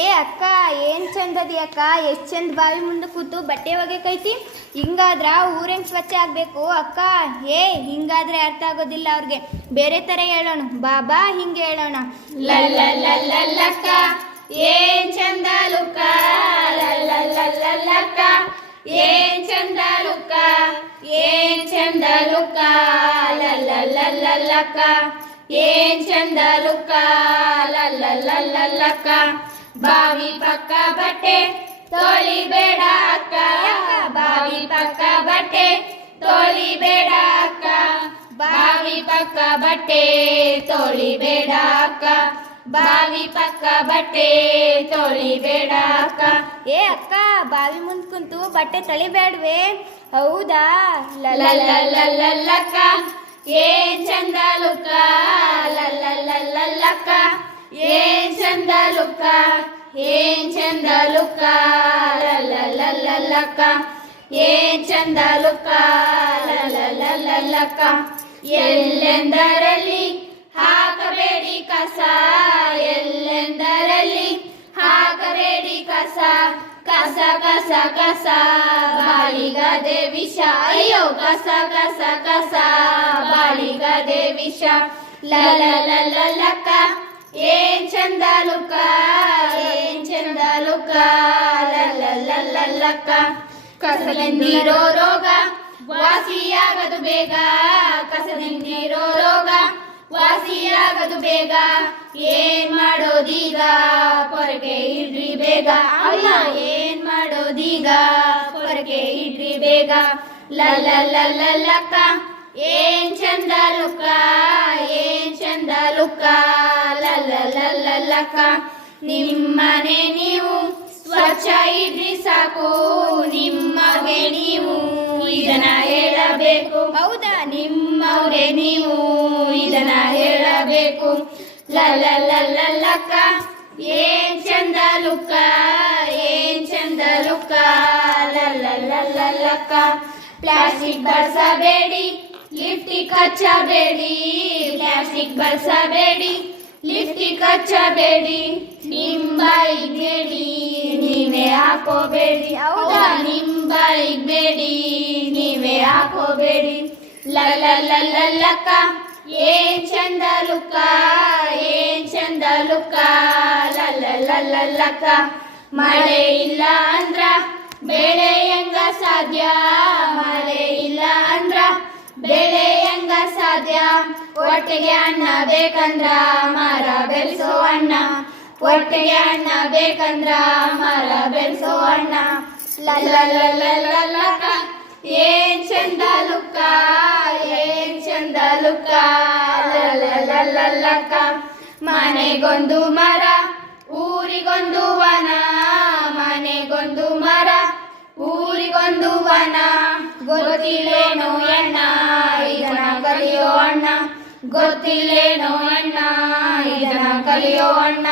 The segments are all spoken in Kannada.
ಏ ಅಕ್ಕ ಏನು ಚಂದದಿ ಅಕ್ಕ, ಎಷ್ಟು ಚಂದ ಬಾವಿ ಮುಂದೆ ಕೂತು ಬಟ್ಟೆ ಒಗೆಕೈತಿ. ಹಿಂಗಾದ್ರ ಊರೇನು ಸ್ವಚ್ಛ ಆಗಬೇಕು ಅಕ್ಕ. ಹಿಂಗಾದ್ರೆ ಅರ್ಥ ಆಗೋದಿಲ್ಲ ಅವ್ರಿಗೆ. ಬೇರೆ ಥರ ಹೇಳೋಣ, ಬಾಬಾ ಹಿಂಗೆ ಹೇಳೋಣ. ಲಲ್ಲಕ್ಕ ಏನ್ ಚಂದ ಲುಕ್ಕ, ಲಲ್ಲಕ್ಕ ಏನ್ ಚಂದ ಲುಕ್ಕ, ಏನ್ ಚಂದ ಲುಕ್ಕ, ಲಲ್ಲಕ್ಕ ಏನ್ ಚಂದ ಲುಕ್ಕ, ಲಲ್ಲಕ್ಕ. ಬಾವಿ ಪಕ್ಕ ಬಟ್ಟೆ ತೊಳಿಬೇಡ ಅಕ್ಕ, ಬಾವಿ ಪಕ್ಕ ಬಟ್ಟೆ ತೊಳಿಬೇಡ ಅಕ್ಕ, ಬಾವಿ ಪಕ್ಕ ಬಟ್ಟೆ ತೊಳಿಬೇಡ ಅಕ್ಕ, ಬಾವಿ ಪಕ್ಕ ಬಟ್ಟೆ ತೊಳಿಬೇಡ ಅಕ್ಕ. ಏ ಅಕ್ಕ, ಬಾವಿ ಮುಂದೆ ಕುಂತು ಬಟ್ಟೆ ತೊಳಿಬೇಡ್ವೆ? ಹೌದಾ? ಲಲ್ಲಕ್ಕ ಏನ್ ಚಂದ ಲುಕ್ಕ, ಲಲ್ಲಕ್ಕ ಏನ್ ಚಂದ ಲುಕ್ಕ, ಏನ್ ಚಂದ ಲುಕ್ಕ, ಲಲ್ಲಕ್ಕ ಏನ್ ಚಂದ ಲುಕ್ಕ, ಲಲ್ಲಕ್ಕ. ಎಲ್ಲೆಂದರಲ್ಲಿ ಹಾಕಬೇಡಿ ಕಸ, ಎಲ್ಲೆಂದರಲ್ಲಿ ಹಾಕಬೇಡಿ ಕಸ, ಕಸ ಕಸ ಕಸ ಬಾಳಿಗದೆ ವಿಷ, ಅಯ್ಯೋ ಕಸ ಕಸ ಕಸ ಬಾಳಿಗದೆ ವಿಷ. ಲಲ್ಲಕ್ಕ ಏನ್ ಚಂದ ಲುಕ್ಕ, ಏನ್ ಚಂದ ಲುಕ್ಕ, ಲಲ್ಲಕ್ಕ. ಕಸದಿಂದಿರೋ ರೋಗ ವಾಸಿಯಾಗದು ಬೇಗ, ಕಸದಿಂದಿರೋ ರೋಗ ವಾಸಿಯಾಗದು ಬೇಗ. ಏನ್ ಮಾಡೋದೀಗ ಪೊರಕೆ ಇಡ್ರಿ ಬೇಗ, ಅಲ್ಲ ಏನ್ ಮಾಡೋದೀಗ ಪೊರಕೆ ಇಡ್ರಿ ಬೇಗ. ಲಲ್ಲಕ್ಕ ಏನ್ ಚಂದ ಲುಕ್ಕ, ಏನ್ ಚಂದ ಲುಕ್ಕ, ಲಲ್ಲಕ್ಕ. ನಿಮ್ಮನೆ ನೀವು ಸ್ವಚ್ಛ ಇಡ್ರಿ ಸಾಕು, ನಿಮಗೆ ನೀವು ಇದನ್ನ ಹೇಳಬೇಕು. ಹೌದಾ? ನಿಮ್ಮವ್ರೆ ನೀವು ಇದನ್ನ ಹೇಳಬೇಕು. ಲಲ್ಲಕ್ಕ ಏನ್ ಚಂದ ಲುಕ್ಕ, ಏನ್ ಚಂದ ಲುಕ್ಕ, ಲಲ್ಲಕ್ಕ. ಪ್ಲಾಸ್ಟಿಕ್ ಬಳಸಬೇಡಿ, ಲಿಫ್ಟಿಗೆ ಹಚ್ಚಬೇಡಿ, ಪ್ಲಾಸ್ಟಿಕ್ ಬಳಸಬೇಡಿ, ಲಿಫ್ಟಿಗೆ ಹಚ್ಚಬೇಡಿ. ನಿಂಬಾಯಿಗೆ ಬೇಡಿ ನೀವೇ ಹಾಕೋಬೇಡಿ, ಹೌದಾ? ನಿಂಬಾಯಿಗೆ ಬೇಡಿ ನೀವೇ ಹಾಕೋಬೇಡಿ. ಲಲ್ಲಕ್ಕ ಏನ್ ಚಂದ ಲುಕ್ಕ, ಏನ್ ಚಂದ ಲುಕ್ಕ, ಲಲ್ಲಕ್ಕ. ಮಳೆ ಇಲ್ಲ ಅಂದ್ರ ಬೆಳೆ ಹೆಂಗ ಸಾಧ್ಯ, ಮಳೆ ಇಲ್ಲ ಅಂದ್ರ ಬೆಳೆ ಹೆಂಗ ಸಾಧ್ಯ. ಹೊಟ್ಟೆಗೆ ಅನ್ನ ಬೇಕಂದ್ರ ಮರ ಬೆಳೆಸೋ ಅಣ್ಣ, ಹೊಟ್ಟೆಗೆ ಅನ್ನ ಬೇಕಂದ್ರ ಮರ ಬೆಳೆಸೋ ಅಣ್ಣ. ಲಲ್ಲಕ್ಕ ಏನ್ ಚಂದ ಲುಕ್ಕ, ಏನ್ ಚಂದ ಲುಕ್ಕ, ಲಲ್ಲಕ್ಕ. ಮನೆಗೊಂದು ಮರ ಊರಿಗೊಂದು ವನ, ಮನೆಗೊಂದು ಮರ ಊರಿಗೊಂದು ವನ. ಗೊತ್ತಿಲ್ಲೇನೋ ಅಣ್ಣ ಇದನ್ನ ಕಲಿಯೋ ಅಣ್ಣ, ಗೊತ್ತಿಲ್ಲೇನೋ ಅಣ್ಣ ಇದನ್ನ ಕಲಿಯೋ ಅಣ್ಣ.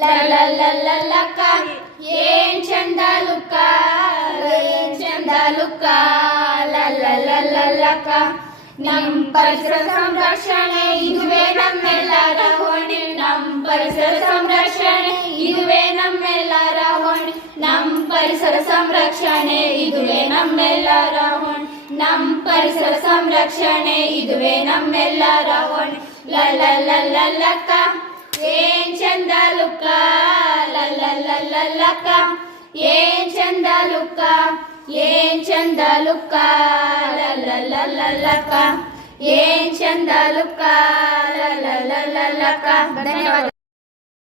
ಲಲ್ಲಕ್ಕ ಏನ್ ಚಂದ ಲುಕ್ಕ, ಏನ್ ಚಂದ ಲುಕ್ಕ, ಲಲ್ಲಕ್ಕ. ನಮ್ ಪರಿಸರ ಸಂರಕ್ಷಣೆ ಇದುವೇ ನಮ್ಮೆಲ್ಲರ ಹೊಣೆ, ನಮ್ ಪರಿಸರ ಸಂರಕ್ಷಣೆ ಇದುವೇ ನಮ್ಮೆಲ್ಲರ ಹೊಣೆ, ನಮ್ ಪರಿಸರ ಸಂರಕ್ಷಣೆ ಇದುವೇ ನಮ್ಮೆಲ್ಲರ ಹೊಣೆ, ನಮ್ ಪರಿಸರ ಸಂರಕ್ಷಣೆ ಇದುವೇ ನಮ್ಮೆಲ್ಲರ ಹೊಣೆ. ಲಲ್ಲಕ್ಕ ಏನ್ ಚಂದ ಲುಕ್ಕ, ಲಲ್ಲಕ್ಕ ಏನ್ ಚಂದ ಲುಕ್ಕ, ಏನ್ ಚಂದ ಲುಕ್ಕ, ಲಲ್ಲಕ್ಕ ಏನ್ ಚಂದ ಲುಕ್ಕ, ಲಲ್ಲಕ್ಕ. ಧನ್ಯವಾದ.